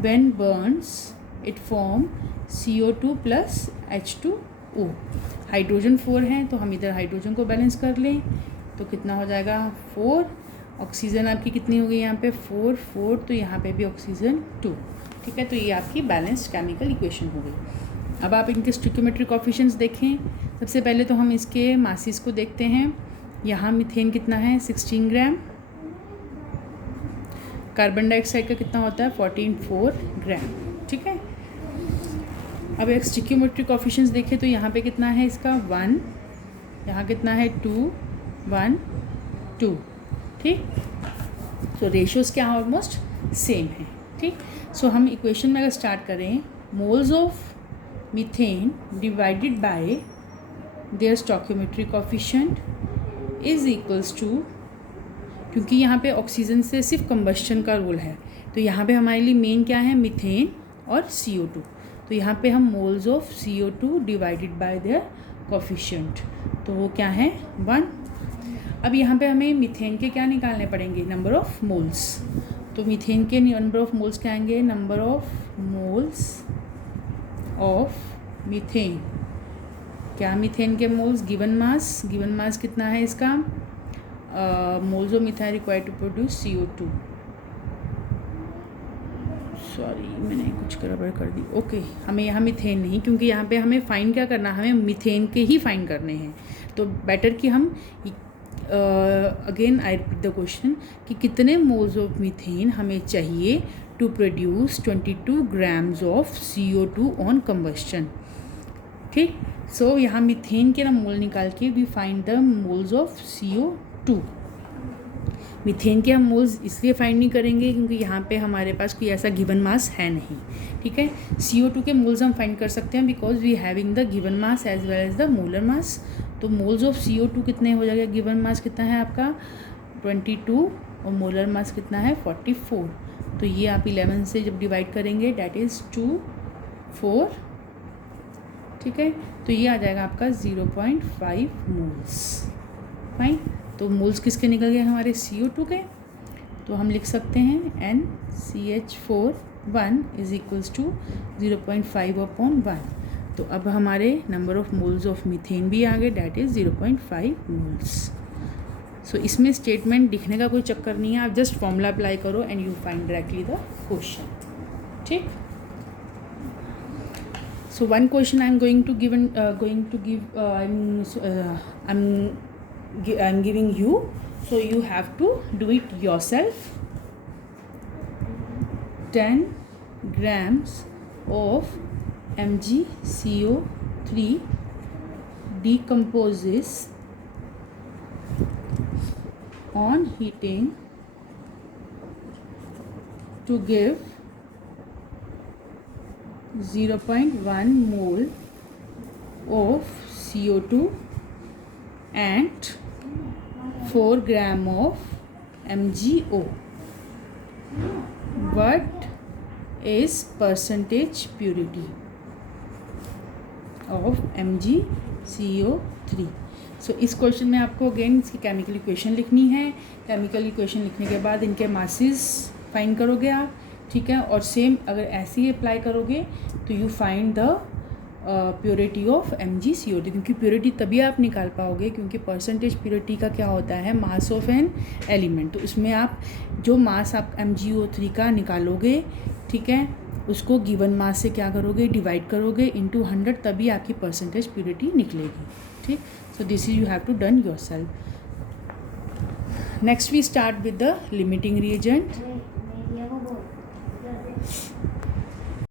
When Burns it form CO2 plus H2O। Hydrogen 4 है तो हम इधर हाइड्रोजन को बैलेंस कर लें तो कितना हो जाएगा 4। ऑक्सीजन आपकी कितनी हो गई यहाँ पे 4 तो यहाँ पे भी ऑक्सीजन 2। ठीक है, तो ये आपकी बैलेंस्ड केमिकल इक्वेशन हो गई। अब आप इनके स्टोइकियोमेट्रिक कोएफिशिएंट्स देखें। सबसे पहले तो हम इसके मासेस को देखते हैं। यहाँ मीथेन कितना है 16 ग्राम, कार्बन डाइऑक्साइड का कितना होता है 14.4 ग्राम। ठीक है, अब एक स्टोइकियोमेट्रिक कोएफिशिएंट्स देखें तो यहाँ पे कितना है इसका 1, यहाँ कितना है 2 1 2। ठीक, सो रेशियोज़ क्या ऑलमोस्ट सेम है। ठीक, सो हम इक्वेशन में अगर स्टार्ट करें, moles of methane divided by their stoichiometric coefficient is equals to, क्योंकि यहाँ पे ऑक्सीजन से सिर्फ कंबस्शन का रोल है तो यहाँ पे हमारे लिए मेन क्या है मीथेन और CO2। तो यहाँ पे हम moles of CO2 divided by there coefficient, तो वो क्या है 1। अब यहाँ पे हमें मीथेन के क्या निकालने पड़ेंगे नंबर ऑफ मोल्स। तो मीथेन के नंबर ऑफ मोल्स क्या आएंगे, number of moles of methane. क्या मीथेन के मोल्स, गिवन मास कितना है इसका, moles of methane required to produce CO2। Sorry मैंने कुछ गड़बड़ कर दी। ओके, हमें यहाँ मीथेन नहीं, क्योंकि यहाँ पे हमें फाइंड क्या करना है, हमें मीथेन के ही फाइंड करने हैं। तो बेटर कि हम again I repeat the question कि कितने मोल्स ऑफ मीथेन हमें चाहिए to produce 22 grams of CO2 on combustion. ठीक, सो यहाँ मीथेन के ना मोल निकाल के we find the moles of CO2। Methane के हम मोल्स इसलिए फाइंड नहीं करेंगे क्योंकि यहाँ पे हमारे पास कोई ऐसा गिवन मास है नहीं। ठीक है, CO2 के मोल्स हम फाइंड कर सकते हैं because we having the given mass as well as the molar mass. तो मोल्स ऑफ CO2 कितने हो जाएगा, गिवन मास कितना है आपका 22 और मोलर मास कितना है 44। तो ये आप 11 से जब डिवाइड करेंगे डैट इज़ 2 4। ठीक है, तो ये आ जाएगा आपका 0.5 मोल्स। फाइन, तो मोल्स किसके निकल गए हमारे CO2 के, तो हम लिख सकते हैं NCH4 1 इज इक्वल्स टू 0.5/1। तो अब हमारे number of moles of methane भी आ गए डैट इज़ 0.5 मोल्स। सो इसमें स्टेटमेंट लिखने का कोई चक्कर नहीं है, आप जस्ट फॉर्मूला अप्लाई करो and you find directly the question. ठीक, so one question I'm going to give I'm giving you, so you have to do it yourself. 10 grams of MgCO3 decomposes on heating to give 0.1 mole of CO2 and 4 gram of MgO. What is percentage purity of MgCO3? सो इस question में आपको again इसकी chemical equation लिखनी है। Chemical equation लिखने के बाद इनके मासेस फाइंड करोगे आप। ठीक है, और सेम अगर ऐसे ही अप्लाई करोगे तो you find the purity of MgCO3, क्योंकि प्योरिटी तभी आप निकाल पाओगे क्योंकि परसेंटेज प्योरिटी का क्या होता है मास ऑफ एन एलिमेंट। तो उसमें आप जो मास आप MgO3 का निकालोगे, ठीक है, उसको गिवन मास से क्या करोगे डिवाइड करोगे इनटू 100, तभी आपकी परसेंटेज प्योरिटी निकलेगी। ठीक, so this is you have to done yourself. Next we start with the limiting reagent.